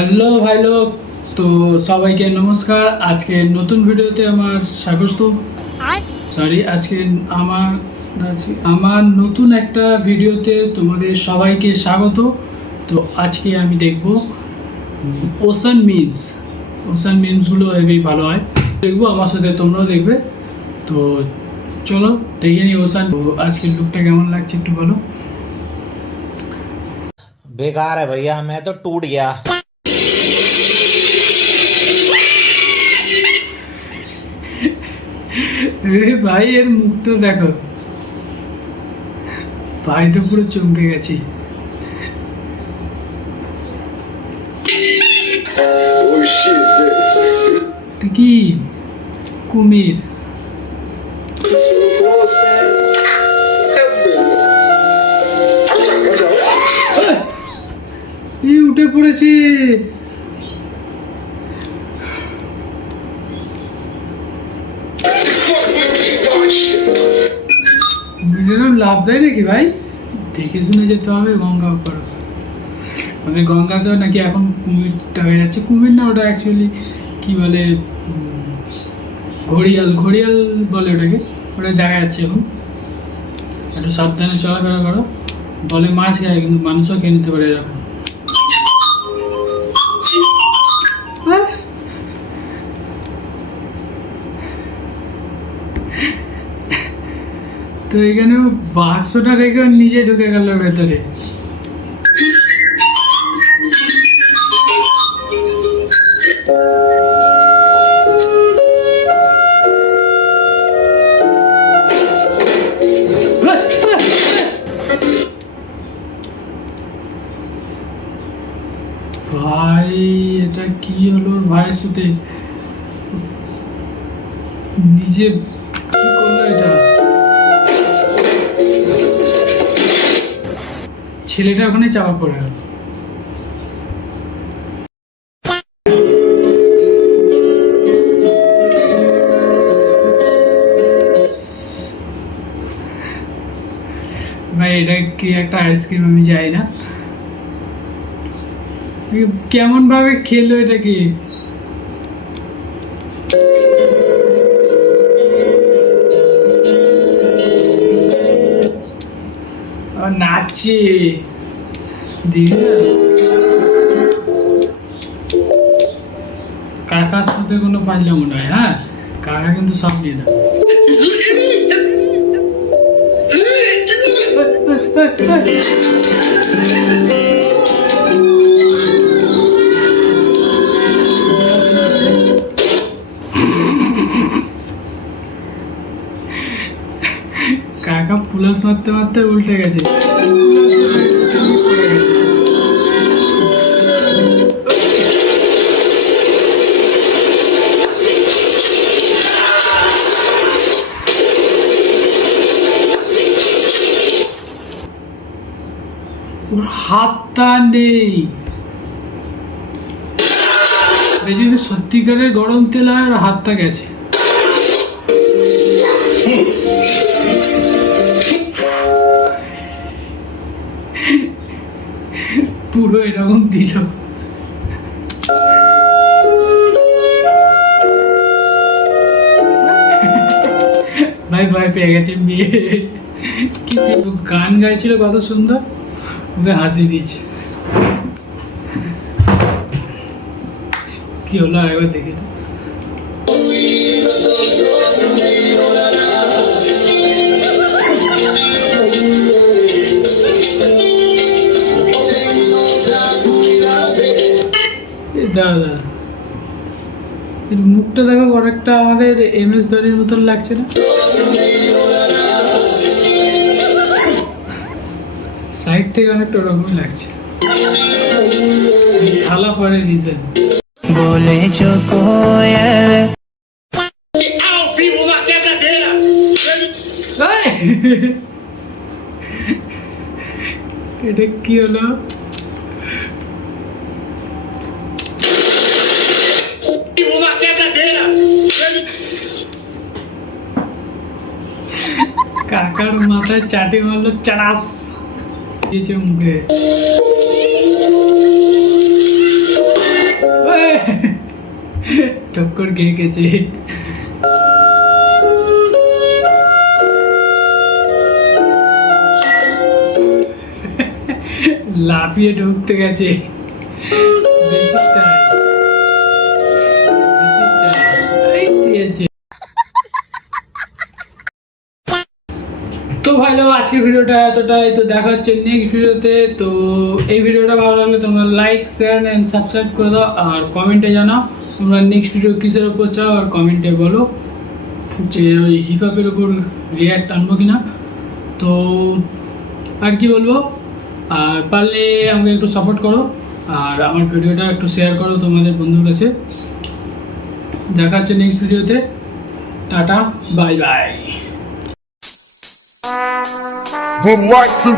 Hello ভাই লোক, তো সবাইকে নমস্কার। আজকে নতুন ভিডিওতে আমার স্বাগত। আজকে আমার আমার নতুন একটা ভিডিওতে তোমাদের সবাইকে স্বাগত। তো আজকে আমি দেখব ওশান মিমসগুলো হেবি ভালো হয়, দেখবো আমার সাথে তোমরাও দেখবে। তো চলো দেখে নিই ওশান। আজকের লুকটা কেমন লাগছে একটু বলো। बेकार है भैया, मैं तो टूट गया। ভাই এর মুখ তো দেখো, ভাই তো পুরো চমকে গেছি। কি কুমির? এই উঠে পড়েছে। কুমিরেরও লাভ দেয় নাকি ভাই? দেখে শুনে যেতে হবে। গঙ্গা পাড়া মানে গঙ্গাতে নাকি এখন কুমির দেখা যাচ্ছে। কুমির না, ওটা অ্যাকচুয়ালি কি বলে, ঘড়িয়াল বলে ওটাকে। ওটা দেখা যাচ্ছে এখন। একটু সাবধানে চলাফেরা করো। বলে মাছ খায়, কিন্তু মানুষও খেয়ে নিতে পারে এরকম। তো এখানে বাক্সটা রেখে নিজে ঢুকে গেল ভেতরে। ভাই এটা কি হলো? ভাইয়ের সাথে নিজে কি করলো এটা? ছেলেটা ওখানে চাপা পড়ে গেল। ভাই এটা কি একটা আইসক্রিম? আমি যাই না কেমন ভাবে খেলো এটা কি? নাচছে কাকার সাথে কোনো পাজলামো নয়। হ্যাঁ, কাকা কিন্তু সব নিয়ে না। কাকা পুলাস মারতে মারতে উল্টে গেছে। ওর হাতটা নেই। যদি সত্যিকারের গরম তেল হয়, আর হাতটা গেছে। পুরো এরকম দিল। ভাই ভাই পেয়ে গেছে বিয়ে। কি গান গাইছিল কত সুন্দর, ওকে হাসি দিয়েছে। কি হলো আরেকবার দেখে। দাদা এর মুখটা দেখো, অনেকটা আমাদের MS ধোনির মতন লাগছে না? সাইড থেকে অনেকটা ওরকমই লাগছে। খালা পরে দিয়েছেন বলে এটা কি হলো? কাকার মাথায় চাটি মারলো, চারাস দিয়েছে মুখে। টক্কর খেয়ে গেছে। লাফিয়ে ঢুকতে গেছে। বেশি স্টাইল, বেশি স্টাইল। এই দিয়েছে। তো ভাই লোক, আজকের ভিডিওটা এতটাই। তো দেখা হচ্ছে নেক্সট ভিডিওতে। তো এই ভিডিওটা ভালো লাগলে তোমরা লাইক, শেয়ার অ্যান্ড সাবস্ক্রাইব করে দাও। আর কমেন্টে জানাও তোমরা নেক্সট ভিডিও কিসের ওপর চাও, আর কমেন্টে বলো যে ওই হিপহপের ওপর রিয়্যাক্ট আনবো কিনা। তো আর কি বলবো, আর পারলে আমাকে একটু সাপোর্ট করো, আর আমার ভিডিওটা একটু শেয়ার করো তোমাদের বন্ধুর কাছে। দেখা হচ্ছে নেক্সট ভিডিওতে। Tata, bye bye. Would like to